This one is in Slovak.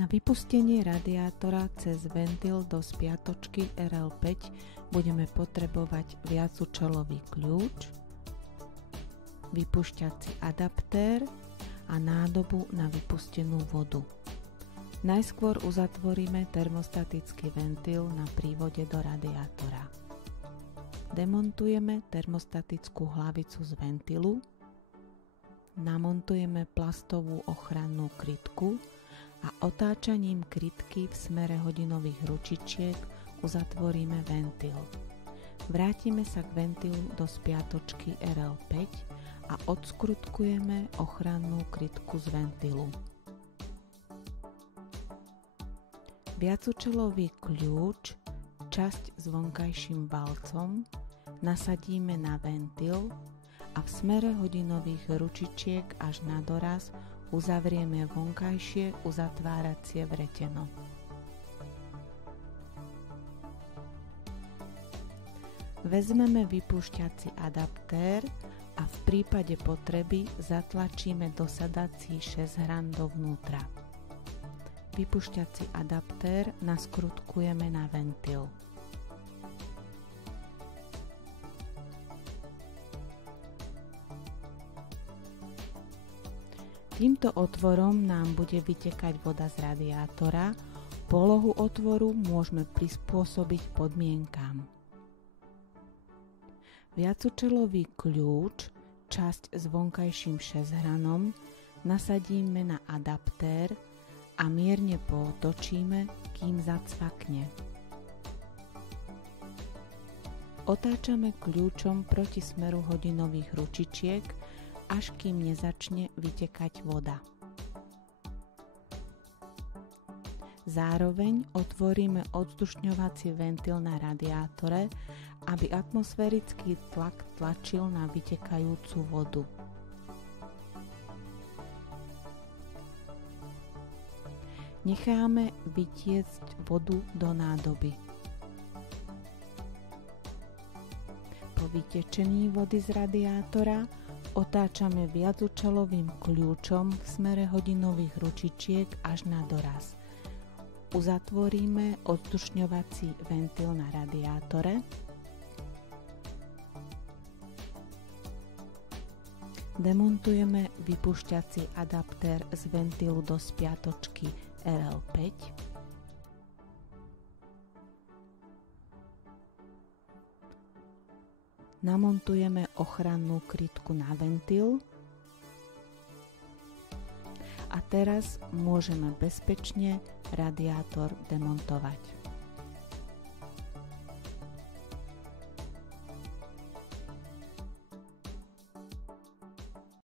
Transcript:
Na vypustenie radiátora cez ventil do spiatočky RL5 budeme potrebovať viacúčelový kľúč, vypúšťací adaptér a nádobu na vypustenú vodu. Najskôr uzatvoríme termostatický ventil na prívode do radiátora. Demontujeme termostatickú hlavicu z ventilu, namontujeme plastovú ochrannú krytku a otáčaním krytky v smere hodinových ručičiek uzatvoríme ventil. Vrátime sa k ventilu do spiatočky RL5 a odskrutkujeme ochrannú krytku z ventilu. Viacúčelový kľúč, časť s vonkajším valcom, nasadíme na ventil a v smere hodinových ručičiek až na doraz uzavrieme vonkajšie uzatváracie vreteno. Vezmeme vypúšťací adaptér a v prípade potreby zatlačíme dosadací šesťhran dovnútra. Vypúšťací adaptér naskrutkujeme na ventil. Týmto otvorom nám bude vytekať voda z radiátora. Polohu otvoru môžeme prispôsobiť podmienkám. Viacúčelový kľúč, časť s vonkajším šesťhranom, nasadíme na adaptér a mierne pootočíme, kým zacvakne. Otáčame kľúčom proti smeru hodinových ručičiek, až kým nezačne vytekať voda. Zároveň otvoríme odstušňovací ventil na radiátore, aby atmosférický tlak tlačil na vytekajúcu vodu. Necháme vytiecť vodu do nádoby. Po vytečení vody z radiátora otáčame viacúčelovým kľúčom v smere hodinových ručičiek až na doraz. Uzatvoríme odstušňovací ventil na radiátore. Demontujeme vypúšťací adaptér z ventilu do spiatočky RL5. Namontujeme ochrannú krytku na ventil a teraz môžeme bezpečne radiátor demontovať.